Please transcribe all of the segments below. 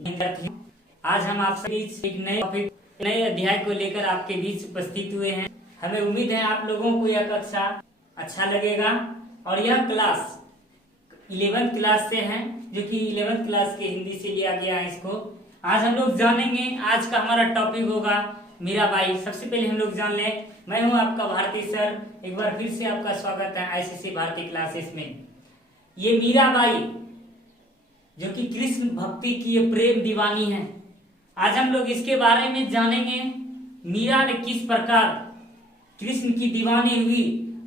विद्यार्थियों, आज हम आपके बीच एक नए टॉपिक, नए अध्याय को लेकर आपके बीच उपस्थित हुए हैं। हमें उम्मीद है आप लोगों को यह कक्षा अच्छा लगेगा और यह क्लास 11th क्लास से है, जो कि 11th क्लास के हिंदी से लिया गया है। इसको आज हम लोग जानेंगे। आज का हमारा टॉपिक होगा मीराबाई। सबसे पहले हम लोग जान लें, मैं हूं आपका भारती सर। एक बार फिर से आपका स्वागत है आईसीसी भारती क्लासेस में। ये मीराबाई जो कि कृष्ण भक्ति की प्रेम दीवानी है, आज हम लोग इसके बारे में जानेंगे। मीरा ने किस प्रकार कृष्ण की दीवानी हुई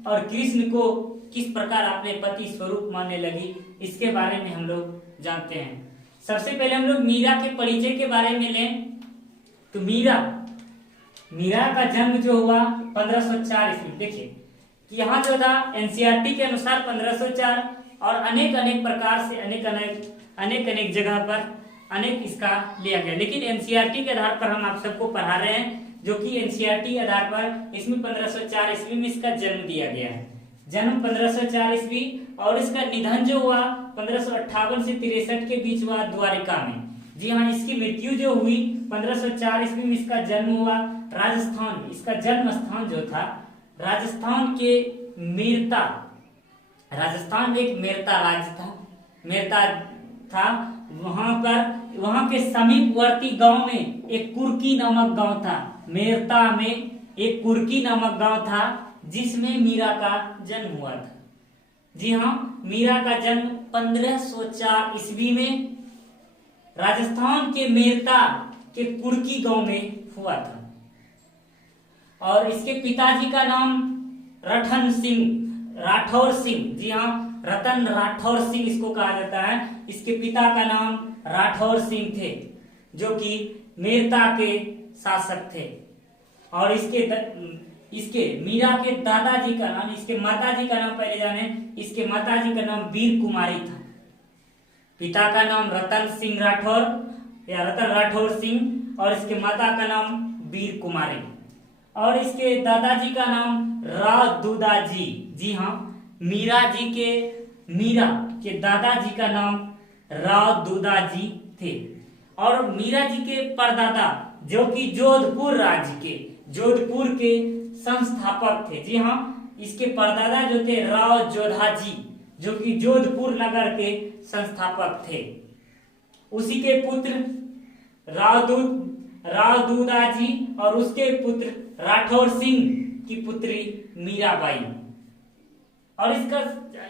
और कृष्ण को किस प्रकार अपने पति स्वरूप मानने लगी, इसके बारे में हम लोग जानते हैं। सबसे पहले हम लोग मीरा के परिचय के बारे में लें तो मीरा का जन्म जो हुआ 1504 ईस्वी। देखिए कि यहाँ जो था एनसीईआरटी के अनुसार 1504 और अनेक प्रकार से अनेक जगह पर अनेक इसका लिया गया, लेकिन एनसीईआरटी के आधार पर हम आप सबको पढ़ा रहे हैं, जो कि एनसीईआरटी के आधार पर इसमें 1504 ईस्वी में इसका जन्म दिया गया है। जन्म 1504 ईस्वी और इसका निधन जो हुआ 1558 से 63 के बीच हुआ द्वारिका में। जी हाँ, इसकी मृत्यु जो हुई 1504 ईस्वी में। इसका जन्म हुआ राजस्थान, इसका जन्म स्थान जो था राजस्थान के मेरता। राजस्थान में एक मेरता राज्य था, मेरता था। वहां के समीपवर्ती गांव में एक कुर्की नामक गांव था। मेरता में एक कुर्की नामक गांव था जिसमें मीरा का जन्म हुआ था। जी हाँ, मीरा का जन्म 1504 ईस्वी में राजस्थान के मेरता के कुर्की गांव में हुआ था। और इसके पिताजी का नाम रतन सिंह राठौर सिंह, जी हाँ, रतन राठौर सिंह इसको कहा जाता है। इसके पिता का नाम राठौर सिंह थे, जो कि मेरता के शासक थे। और इसके मीरा के दादाजी का नाम, इसके माताजी का नाम पहले जाने। इसके माताजी का नाम वीर कुमारी था। पिता का नाम रतन सिंह राठौर या रतन राठौर सिंह और इसके माता का नाम वीर कुमारी। और इसके दादाजी का नाम राव दूदाजी। जी हाँ, मीरा के दादाजी का नाम राव दूदाजी थे। और मीरा जी के परदादा जो कि जोधपुर के संस्थापक थे। जी हाँ, इसके परदादा जो थे राव जोधाजी, जो कि जोधपुर नगर के संस्थापक थे। उसी के पुत्र राव दूदाजी और उसके पुत्र राठौर सिंह की पुत्री मीराबाई। और इसका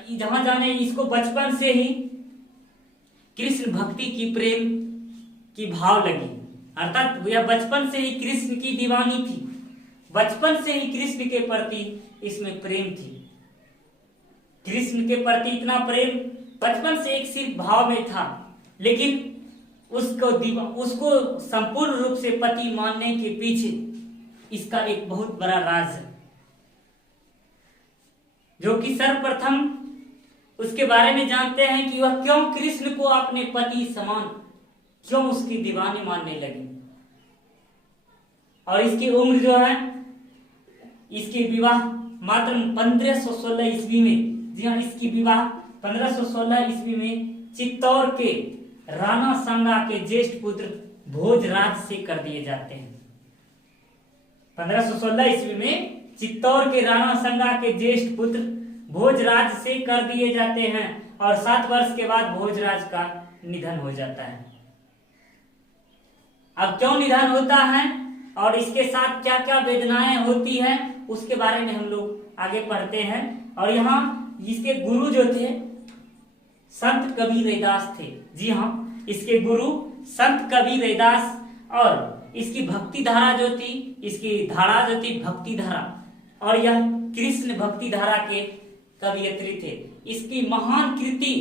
जहां जाने इसको बचपन से ही कृष्ण भक्ति की प्रेम की भाव लगी, अर्थात यह बचपन से ही कृष्ण की दीवानी थी। बचपन से ही कृष्ण के प्रति इसमें प्रेम थी। कृष्ण के प्रति इतना प्रेम बचपन से एक सिर्फ भाव में था, लेकिन उसको संपूर्ण रूप से पति मानने के पीछे इसका एक बहुत बड़ा राज है, जो कि सर्वप्रथम उसके बारे में जानते हैं कि वह क्यों कृष्ण को अपने पति समान, क्यों उसकी दीवानी मानने लगी। और इसकी उम्र जो है, इसके विवाह मात्र 1516 ईस्वी में। जी हाँ, इसकी विवाह 1516 ईस्वी में चित्तौड़ के राणा सांगा के ज्येष्ठ पुत्र भोजराज से कर दिए जाते हैं। 1516 ईस्वी में चित्तौड़ के राणा सांगा के ज्येष्ठ पुत्र भोजराज से कर दिए जाते हैं और 7 वर्ष के बाद भोजराज का निधन हो जाता है। अब क्यों निधन होता है और इसके साथ क्या क्या वेदनाएं होती हैं, उसके बारे में हम लोग आगे पढ़ते हैं। और यहाँ इसके गुरु जो थे संत कबीर रैदास थे। जी हाँ, इसके गुरु संत कबीर रैदास। और इसकी भक्ति धारा जो थी, इसकी धारा जो थी भक्ति धारा, और यह कृष्ण भक्ति धारा के कवियत्री थे। इसकी महान कृति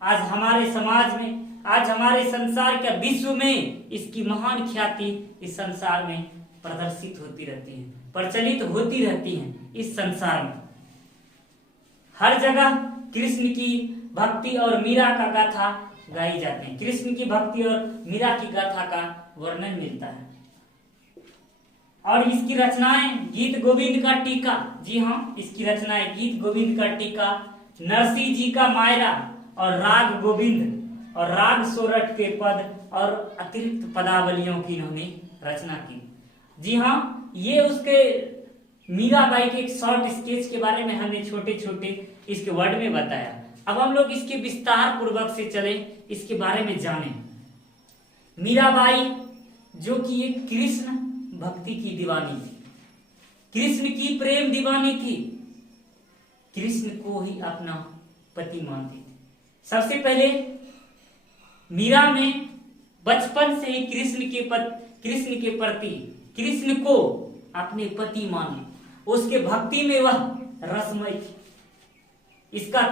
आज हमारे समाज में, आज हमारे संसार के विश्व में इसकी महान ख्याति इस संसार में प्रदर्शित होती रहती है, प्रचलित होती रहती है। इस संसार में हर जगह कृष्ण की भक्ति और मीरा का गाथा गाई जाते हैं। कृष्ण की भक्ति और मीरा की गाथा का वर्णन मिलता है। और इसकी रचनाएं गीत गोविंद का टीका। जी हाँ, इसकी रचनाएं गीत गोविंद का टीका, नरसिंह जी का मायरा और राग गोविंद और राग सोरठ के पद और अतिरिक्त पदावलियों की इन्होंने रचना की। जी हाँ, ये उसके मीराबाई के एक शॉर्ट स्केच के बारे में हमने छोटे छोटे इसके वर्ड में बताया। अब हम लोग इसके विस्तार पूर्वक से चले, इसके बारे में जाने। मीराबाई जो कि एक कृष्ण भक्ति की दीवानी थी, कृष्ण की प्रेम दीवानी थी, कृष्ण को ही अपना पति मानती थी। सबसे पहले मीरा में बचपन से ही कृष्ण के प्रति कृष्ण को अपने पति माने, उसके भक्ति में वह रसमय थी। इसका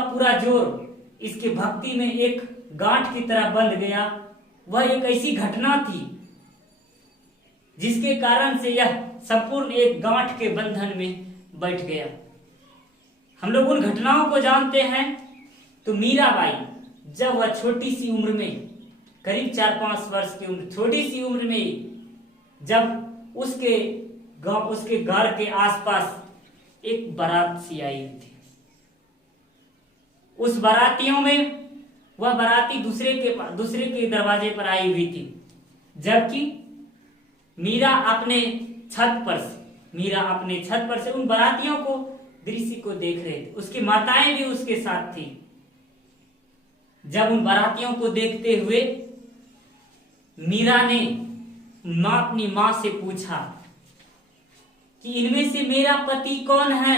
पूरा जोर इसके भक्ति में एक गांठ की तरह बंध गया। वह एक ऐसी घटना थी जिसके कारण से यह संपूर्ण एक गांठ के बंधन में बैठ गया। हम लोग उन घटनाओं को जानते हैं। तो मीराबाई जब वह छोटी सी उम्र में, करीब 4-5 वर्ष की उम्र, छोटी सी उम्र में, जब उसके घर के आसपास एक बारात सी आई थी, उस बारातियों में वह बाराती दूसरे के दरवाजे पर आई हुई थी, जबकि मीरा अपने छत पर से उन बारातियों को दृश्य को देख रहे थे। उसकी माताएं भी उसके साथ थी। जब उन बारातियों को देखते हुए मीरा ने अपनी मां से पूछा कि इनमें से मेरा पति कौन है।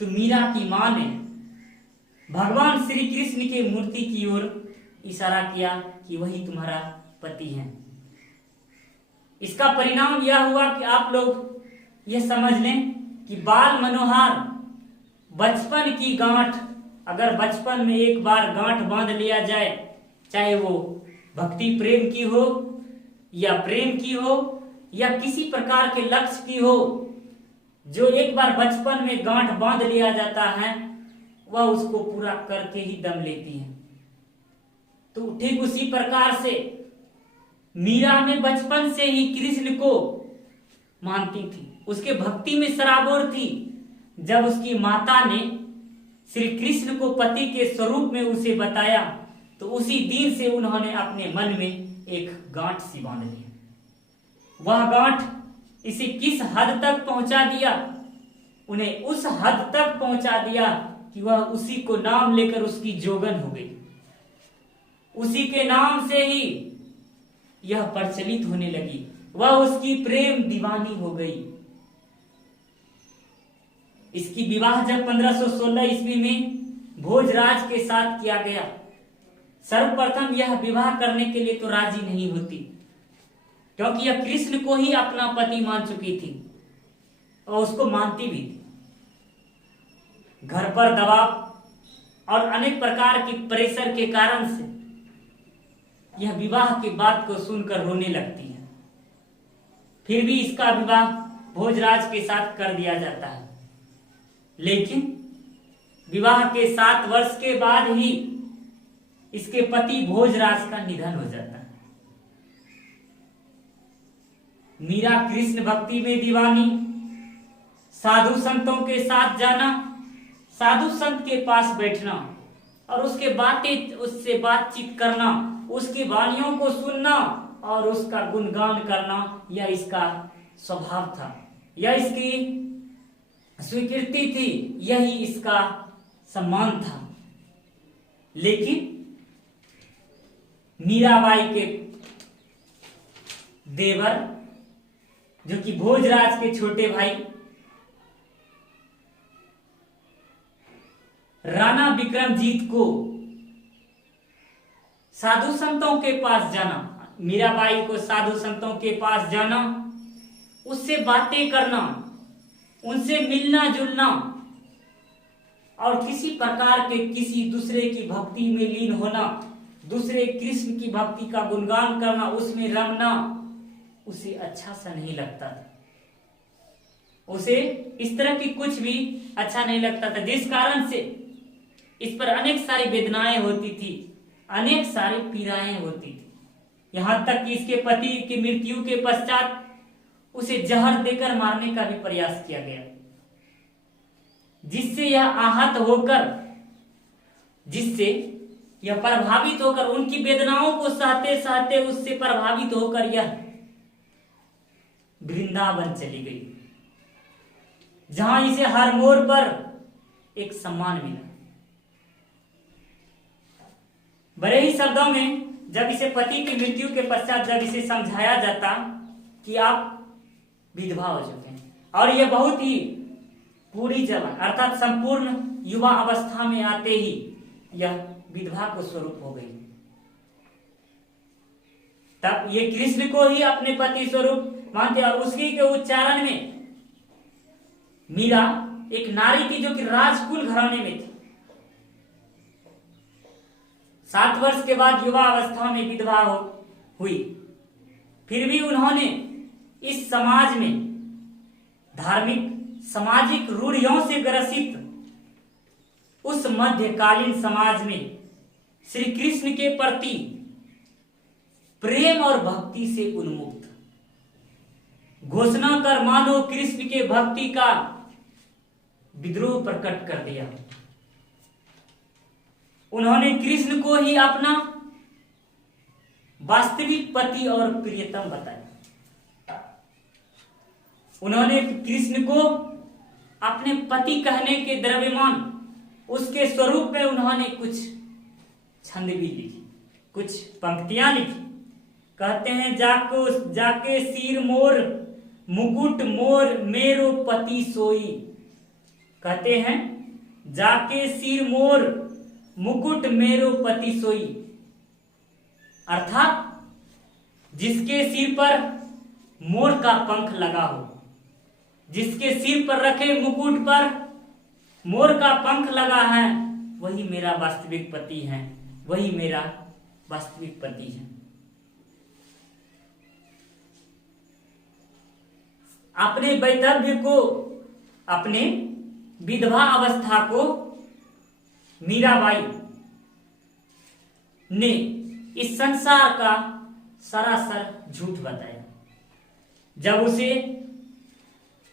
तो मीरा की मां ने भगवान श्री कृष्ण की मूर्ति की ओर इशारा किया कि वही तुम्हारा पति है। इसका परिणाम यह हुआ कि आप लोग यह समझ लें कि बाल मनोहर बचपन की गांठ, अगर बचपन में एक बार गांठ बांध लिया जाए, चाहे वो भक्ति प्रेम की हो या प्रेम की हो या किसी प्रकार के लक्ष्य की हो, जो एक बार बचपन में गांठ बांध लिया जाता है वह उसको पूरा करके ही दम लेती है। तो ठीक उसी प्रकार से मीरा में बचपन से ही कृष्ण को मानती थी, उसके भक्ति में सराबोर थी। जब उसकी माता ने श्री कृष्ण को पति के स्वरूप में उसे बताया तो उसी दिन से उन्होंने अपने मन में एक गांठ सी बांध ली। वह गांठ इसे किस हद तक पहुंचा दिया, उन्हें उस हद तक पहुंचा दिया कि वह उसी को नाम लेकर उसकी जोगन हो गई। उसी के नाम से ही यह प्रचलित होने लगी, वह उसकी प्रेम दीवानी हो गई। इसकी विवाह जब 1516 ईस्वी में भोजराज के साथ किया गया, सर्वप्रथम यह विवाह करने के लिए तो राजी नहीं होती, क्योंकि यह कृष्ण को ही अपना पति मान चुकी थी और उसको मानती भी थी। घर पर दबाव और अनेक प्रकार की प्रेशर के कारण से यह विवाह की बात को सुनकर रोने लगती है। फिर भी इसका विवाह भोजराज के साथ कर दिया जाता है, लेकिन विवाह के 7 वर्ष के बाद ही इसके पति भोजराज का निधन हो जाता है। मीरा कृष्ण भक्ति में दीवानी, साधु संतों के साथ जाना, साधु संत के पास बैठना और उससे बातचीत करना, उसकी वाणियों को सुनना और उसका गुणगान करना, यह इसका स्वभाव था, यह इसकी स्वीकृति थी, यही इसका सम्मान था। लेकिन मीराबाई के देवर, जो कि भोजराज के छोटे भाई राणा विक्रमजीत को साधु संतों के पास जाना, मीराबाई को साधु संतों के पास जाना, उससे बातें करना, उनसे मिलना जुलना और किसी प्रकार के किसी दूसरे की भक्ति में लीन होना, दूसरे कृष्ण की भक्ति का गुणगान करना, उसमें रमना उसे अच्छा सा नहीं लगता था। उसे इस तरह की कुछ भी अच्छा नहीं लगता था, जिस कारण से इस पर अनेक सारी वेदनाएं होती थी, अनेक सारी पीड़ाएं होती थी। यहां तक कि इसके पति की मृत्यु के पश्चात उसे जहर देकर मारने का भी प्रयास किया गया, जिससे यह आहत होकर, जिससे यह प्रभावित होकर उनकी वेदनाओं को सहते सहते उससे प्रभावित होकर यह वृंदावन चली गई, जहां इसे हर मोड़ पर एक सम्मान मिला। बड़े ही शब्दों में जब इसे पति की मृत्यु के पश्चात जब इसे समझाया जाता कि आप विधवा हो चुके हैं, और यह बहुत ही पूरी जवान अर्थात संपूर्ण युवा अवस्था में आते ही यह विधवा को स्वरूप हो गई, तब ये कृष्ण को ही अपने पति स्वरूप मानते। और उसी के उच्चारण में मीरा एक नारी थी जो कि राजकुल घराने में थी। 7 वर्ष के बाद युवा अवस्था में विधवा हुई, फिर भी उन्होंने इस समाज में धार्मिक सामाजिक रूढ़ियों से ग्रसित उस मध्यकालीन समाज में श्री कृष्ण के प्रति प्रेम और भक्ति से उन्मुक्त घोषणा कर मानो कृष्ण के भक्ति का विद्रोह प्रकट कर दिया। उन्होंने कृष्ण को ही अपना वास्तविक पति और प्रियतम बताया। उन्होंने कृष्ण को अपने पति कहने के द्रव्यमान उसके स्वरूप में उन्होंने कुछ छंद भी लिखी, कुछ पंक्तियां लिखी। कहते हैं जाके सिर मोर मुकुट मोर मेरो पति सोई। कहते हैं जाके सिर मोर मुकुट मेरो पति सोई, अर्थात जिसके सिर पर मोर का पंख लगा हो, जिसके सिर पर रखे मुकुट पर मोर का पंख लगा है, वही मेरा वास्तविक पति है, वही मेरा वास्तविक पति है। अपने वैधव्य को, अपने विधवा अवस्था को मीराबाई ने इस संसार का सरासर झूठ बताया। जब उसे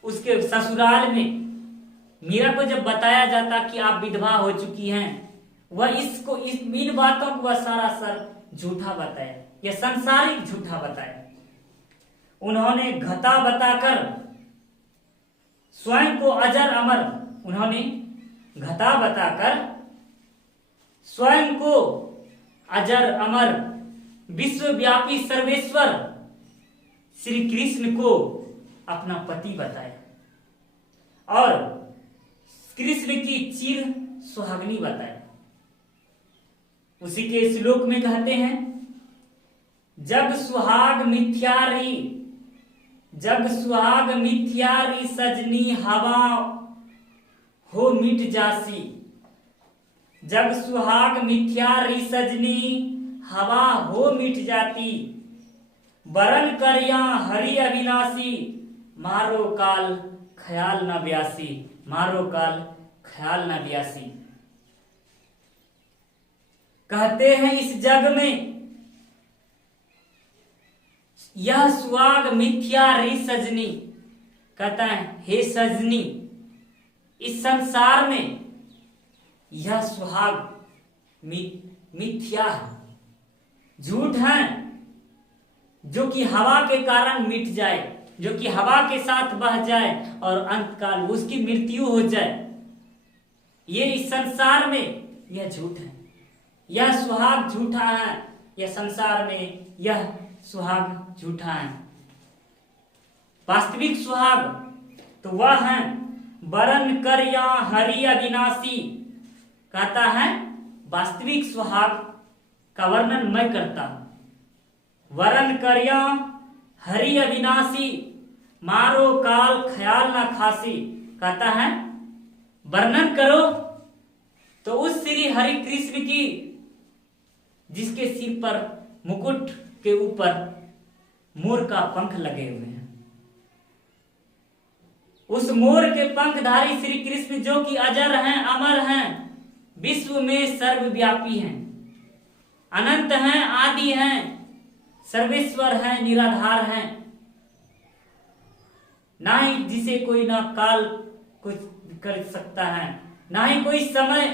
उसके ससुराल में मीरा को जब बताया जाता कि आप विधवा हो चुकी हैं, वह इन बातों को वह सरासर झूठा बताया, यह सांसारिक झूठा बताया। उन्होंने घटा बताकर स्वयं को अजर अमर, उन्होंने घटा बताकर स्वयं को अजर अमर विश्वव्यापी सर्वेश्वर श्री कृष्ण को अपना पति बताया और कृष्ण की चिर सुहागनी बताया। उसी के श्लोक में कहते हैं जग सुहाग मिथ्यारी सजनी हवा हो मिट जासी। जग सुहाग मिथ्यारी सजनी हवा हो मिट जाती। बरन करिया हरि अविनाशी मारो काल ख्याल न ब्यासी। मारो काल ख्याल न ब्यासी। कहते हैं इस जग में यह सुहाग मिथ्या री सजनी, कहता है हे सजनी, इस संसार में यह सुहाग मिथ्या है, झूठ है, जो कि हवा के कारण मिट जाए, जो कि हवा के साथ बह जाए और अंत काल उसकी मृत्यु हो जाए। ये इस संसार में यह झूठ है, यह सुहाग झूठा है, यह संसार में यह सुहाग झूठा है। वास्तविक सुहाग तो वह है वरन कर या हरि अविनाशी। कहता है वास्तविक सुहाग का वर्णन मैं करता हूं। वरन कर या हरि अविनाशी मारो काल ख्याल न खासी। कहता है वर्णन करो तो उस श्री हरि कृष्ण की जिसके सिर पर मुकुट के ऊपर मोर का पंख लगे हुए हैं, उस मोर के पंखधारी श्री कृष्ण जो कि अजर हैं, अमर हैं, विश्व में सर्वव्यापी हैं, अनंत हैं, आदि हैं, सर्वेश्वर हैं, निराधार हैं, ना ही जिसे कोई ना काल कुछ कर सकता है, ना ही कोई समय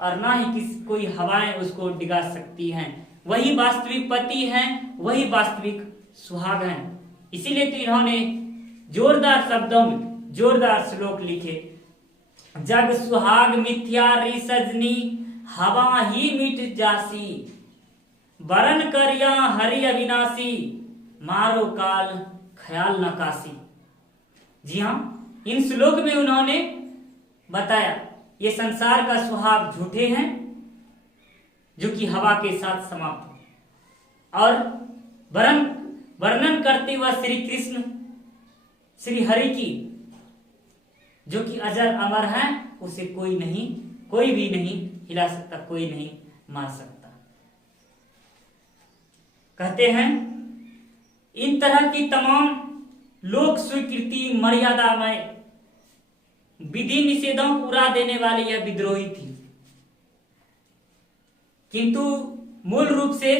और ना ही किसी कोई हवाएं उसको डिगा सकती हैं। वही वास्तविक पति हैं, वही वास्तविक सुहाग हैं। इसीलिए तो इन्होंने जोरदार शब्दों में जोरदार श्लोक लिखे, जग सुहाग मिथ्या रे सजनी, हवा ही मिट जासी, वरन करिया हरि अविनाशी, मारो काल ख्याल नकासी। जी हाँ, इन श्लोक में उन्होंने बताया ये संसार का सुहाग झूठे हैं जो कि हवा के साथ समाप्त हो, और वर्णन करते हुए श्री कृष्ण श्री हरि की जो कि अजर अमर हैं, उसे कोई भी नहीं हिला सकता, कोई नहीं मार सकता। कहते हैं इन तरह की तमाम लोक स्वीकृति मर्यादामय विधि निषेधों को उड़ा देने वाली यह विद्रोही थी, किंतु मूल रूप से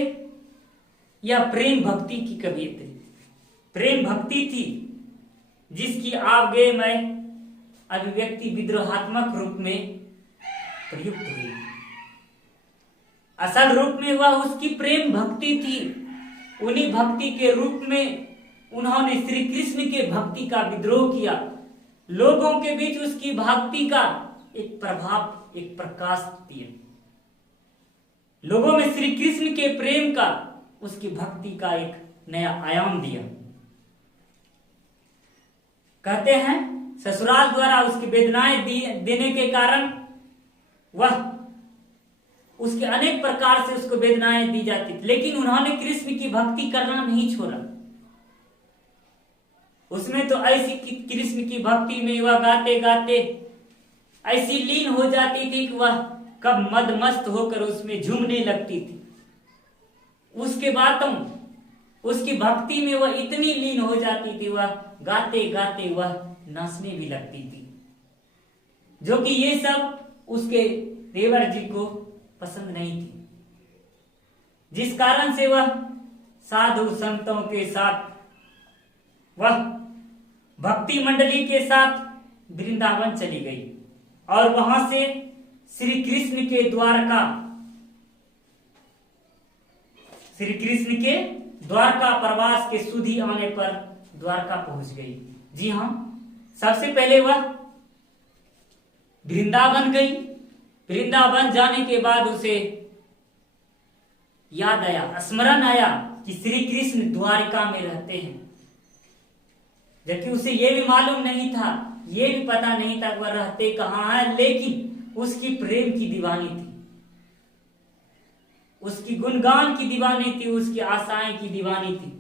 यह प्रेम भक्ति की कवियत थी, प्रेम भक्ति थी जिसकी आवेगमय अभिव्यक्ति विद्रोहात्मक रूप में प्रयुक्त हुई। असल रूप में वह उसकी प्रेम भक्ति थी। उन्हीं भक्ति के रूप में उन्होंने श्री कृष्ण के भक्ति का विद्रोह किया, लोगों के बीच उसकी भक्ति का एक प्रभाव, एक प्रकाश दिया, लोगों में श्री कृष्ण के प्रेम का, उसकी भक्ति का एक नया आयाम दिया। कहते हैं ससुराल द्वारा उसकी वेदनाएं देने के कारण वह उसके अनेक प्रकार से उसको वेदनाएं दी जाती थी, लेकिन उन्होंने कृष्ण की भक्ति करना नहीं छोड़ा। उसमें तो ऐसी कृष्ण की भक्ति में वह गाते गाते ऐसी लीन हो जाती थी कि वह कब मदमस्त होकर उसमें झूमने लगती थी। उसके बातों उसकी भक्ति में वह इतनी लीन हो जाती थी, वह गाते गाते वह नाचने भी लगती थी, जो कि ये सब उसके देवर जी को पसंद नहीं थी, जिस कारण से वह साधु संतों के साथ, वह भक्ति मंडली के साथ वृंदावन चली गई और वहां से श्री कृष्ण के द्वारका प्रवास के सुधि आने पर द्वारका पहुंच गई। जी हाँ, सबसे पहले वह वृंदावन गई। वृंदावन जाने के बाद उसे याद आया, स्मरण आया कि श्री कृष्ण द्वारिका में रहते हैं, जबकि उसे यह भी मालूम नहीं था, यह भी पता नहीं था वह रहते कहाँ है, लेकिन उसकी प्रेम की दीवानी थी, उसकी गुणगान की दीवानी थी, उसकी आशाएं की दीवानी थी।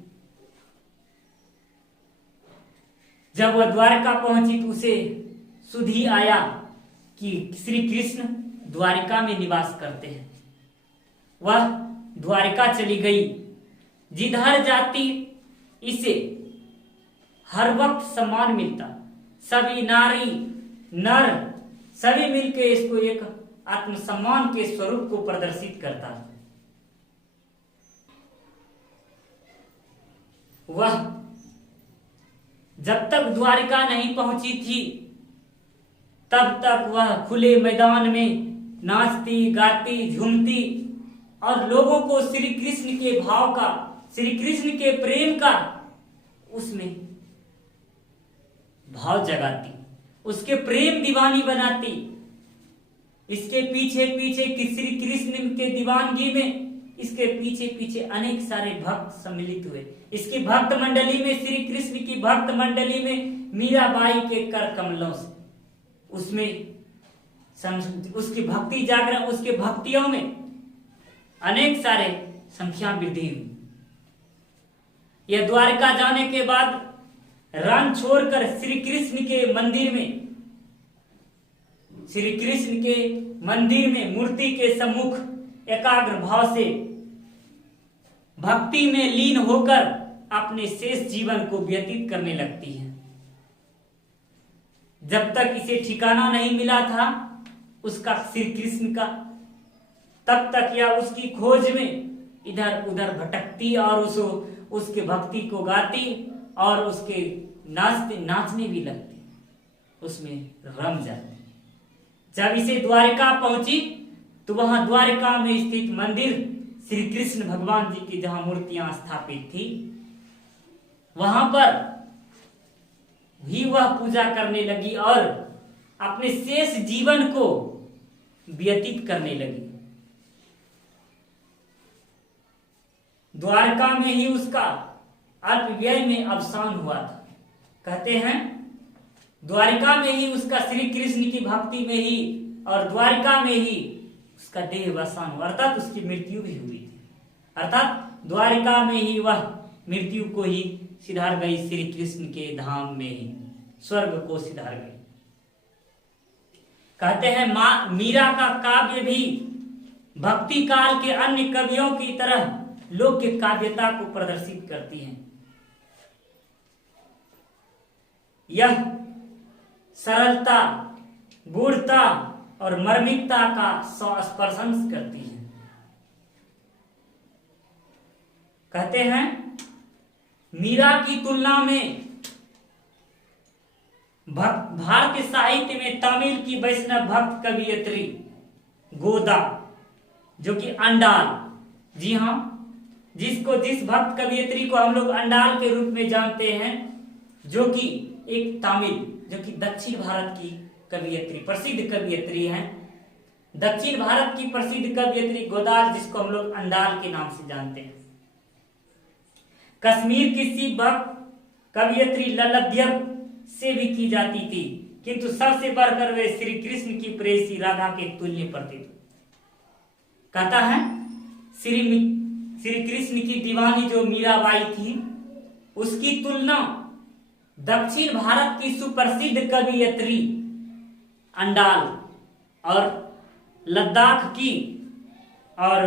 जब वह द्वारका पहुंची तो उसे सुधि आया कि श्री कृष्ण द्वारिका में निवास करते हैं। वह द्वारिका चली गई। जिधर जाती इसे हर वक्त सम्मान मिलता, सभी नारी नर सभी मिलकर इसको एक आत्मसम्मान के स्वरूप को प्रदर्शित करता। वह जब तक द्वारिका नहीं पहुंची थी तब तक वह खुले मैदान में नाचती गाती झूमती और लोगों को श्री कृष्ण के भाव का, श्री कृष्ण के प्रेम का उसमें भाव जगाती, उसके प्रेम दीवानी बनाती। इसके पीछे पीछे श्री कृष्ण के दीवानगी में इसके पीछे पीछे अनेक सारे भक्त सम्मिलित हुए। इसकी भक्त मंडली में, श्री कृष्ण की भक्त मंडली में मीराबाई के कर कमलों से उसमें उसकी भक्ति जागरण, उसके भक्तियों में अनेक सारे संख्या वृद्धि हुई। यह द्वारका जाने के बाद रन छोड़कर श्री कृष्ण के मंदिर में, श्री कृष्ण के मंदिर में मूर्ति के सम्मुख एकाग्र भाव से भक्ति में लीन होकर अपने शेष जीवन को व्यतीत करने लगती है। जब तक इसे ठिकाना नहीं मिला था उसका, श्री कृष्ण का, तब तक यह उसकी खोज में इधर उधर भटकती और उसके भक्ति को गाती और उसके नाचने भी लगती, उसमें रम जाती। जब इसे द्वारिका पहुंची तो वहां द्वारका में स्थित मंदिर श्री कृष्ण भगवान जी की जहां मूर्तियां स्थापित थी, वहां पर भी वह पूजा करने लगी और अपने शेष जीवन को व्यतीत करने लगी। द्वारका में ही उसका अल्प व्यय में अवसान हुआ था। कहते हैं द्वारिका में ही उसका श्री कृष्ण की भक्ति में ही और द्वारिका में ही उसका देह अवसान हुआ, अर्थात उसकी मृत्यु भी हुई थी। अर्थात द्वारिका में ही वह मृत्यु को ही सिधार गई, श्री कृष्ण के धाम में ही स्वर्ग को सिधार गई। कहते हैं मीरा का काव्य भी भक्ति काल के अन्य कवियों की तरह लोक काव्यता को प्रदर्शित करती है। यह सरलता, गूढ़ता और मर्मिकता का स्पर्शन करती है। कहते हैं मीरा की तुलना में भारतीय साहित्य में तमिल की वैष्णव भक्त कवियत्री गोदा, जो कि अंडाल, जी हाँ, जिस भक्त कवियत्री को हम लोग अंडाल के रूप में जानते हैं, जो कि एक तमिल, जो कि दक्षिण भारत की कवियत्री, प्रसिद्ध कवियत्री हैं। दक्षिण भारत की प्रसिद्ध कवियत्री गोदाल, जिसको हम लोग अंडाल के नाम से जानते हैं। कश्मीर की शिव भक्त कवियत्री ललद्यब से भी की जाती थी, किंतु सबसे बढ़कर वे श्री कृष्ण की प्रेयसी राधा के तुल्य प्रतीत। कहता है श्री कृष्ण की दीवानी जो मीराबाई थी, उसकी तुलना दक्षिण भारत की सुप्रसिद्ध कवियत्री अंडाल और लद्दाख की और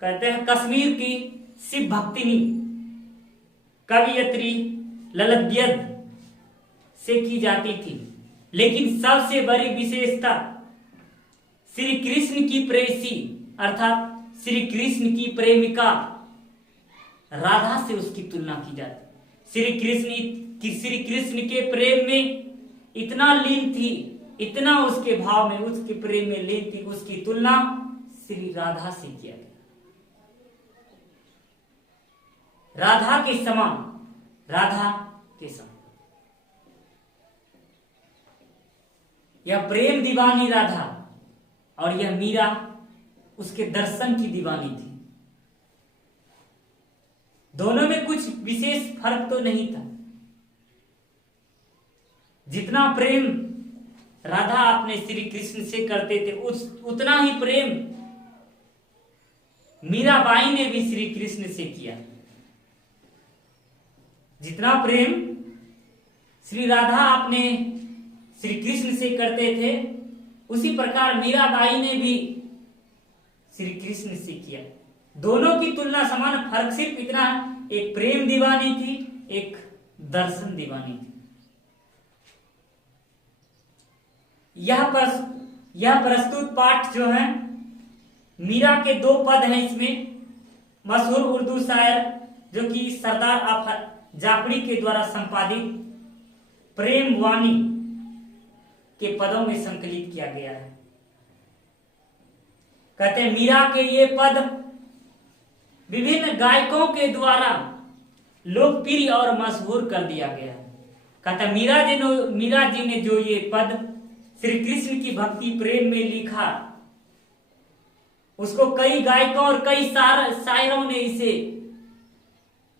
कहते हैं कश्मीर की शिव भक्तिनी कवियत्री ललद्यद से की जाती थी। लेकिन सबसे बड़ी विशेषता श्री कृष्ण की प्रेयसी अर्थात श्री कृष्ण की प्रेमिका राधा से उसकी तुलना की जाती। श्री कृष्ण के प्रेम में इतना लीन थी, इतना उसके भाव में, उसके प्रेम में लीन थी, उसकी तुलना श्री राधा से किया गया। राधा के समान, राधा के समान। यह प्रेम दीवानी राधा और यह मीरा उसके दर्शन की दीवानी थी। दोनों में कुछ विशेष फर्क तो नहीं था। जितना प्रेम राधा अपने श्री कृष्ण से करते थे, उतना ही प्रेम मीराबाई ने भी श्री कृष्ण से किया। जितना प्रेम श्री राधा अपने श्री कृष्ण से करते थे, उसी प्रकार मीराबाई ने भी श्री कृष्ण से किया। दोनों की तुलना समान, फर्क सिर्फ इतना है, एक प्रेम दीवानी थी, एक दर्शन दीवानी थी। यह प्रस्तुत पाठ जो है, मीरा के 2 पद हैं इसमें। मशहूर उर्दू शायर जो कि सरदार आफत जाफरी के द्वारा संपादित प्रेम वाणी के पदों में संकलित किया गया है। कहते हैं मीरा के ये पद विभिन्न गायकों के द्वारा लोकप्रिय और मशहूर कर दिया गया है। कहते हैं मीरा जी ने जो ये पद श्री कृष्ण की भक्ति प्रेम में लिखा, उसको कई गायकों और कई शायरों ने इसे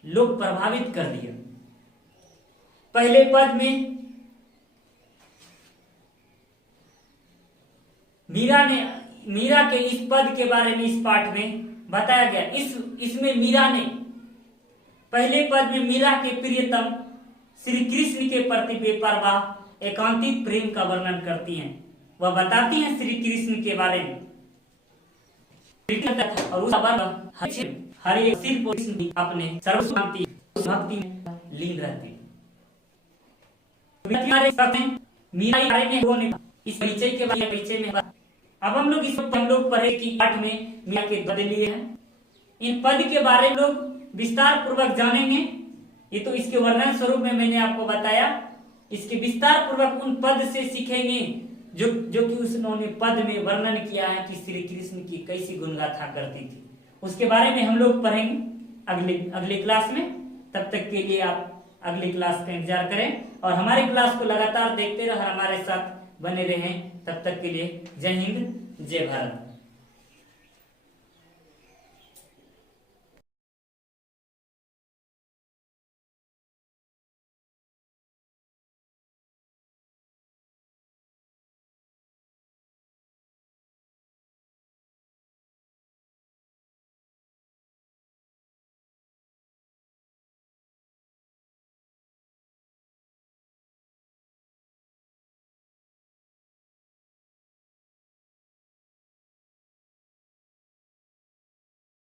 लोक प्रभावित कर दिया। पहले पद में मीरा के इस पद के बारे में इस पाठ में बताया गया। इसमें मीरा ने पहले पद में मीरा के प्रियतम श्री कृष्ण के प्रति बेपरवाह एकांतिक प्रेम का वर्णन करती हैं। वह बताती हैं श्री कृष्ण के बारे में और उस हर एक सिर्फ अपने सर्वशांति भक्ति में लीन रहती। इस परिचय के बारे में अब हम लोग पढ़े कि पाठ में मीरा के पद लिए हैं। इन पद के बारे में लोग विस्तार पूर्वक जानेंगे। ये तो इसके वर्णन स्वरूप में मैंने आपको बताया। इसके विस्तार पूर्वक उन पद से सीखेंगे जो कि उन्होंने पद में वर्णन किया है कि श्री कृष्ण की कैसी गुणगाथा करती थी। उसके बारे में हम लोग पढ़ेंगे अगले क्लास में। तब तक के लिए आप अगली क्लास का इंतजार करें और हमारी क्लास को लगातार देखते रहे और हमारे साथ बने रहें। तब तक के लिए जय हिंद, जय भारत।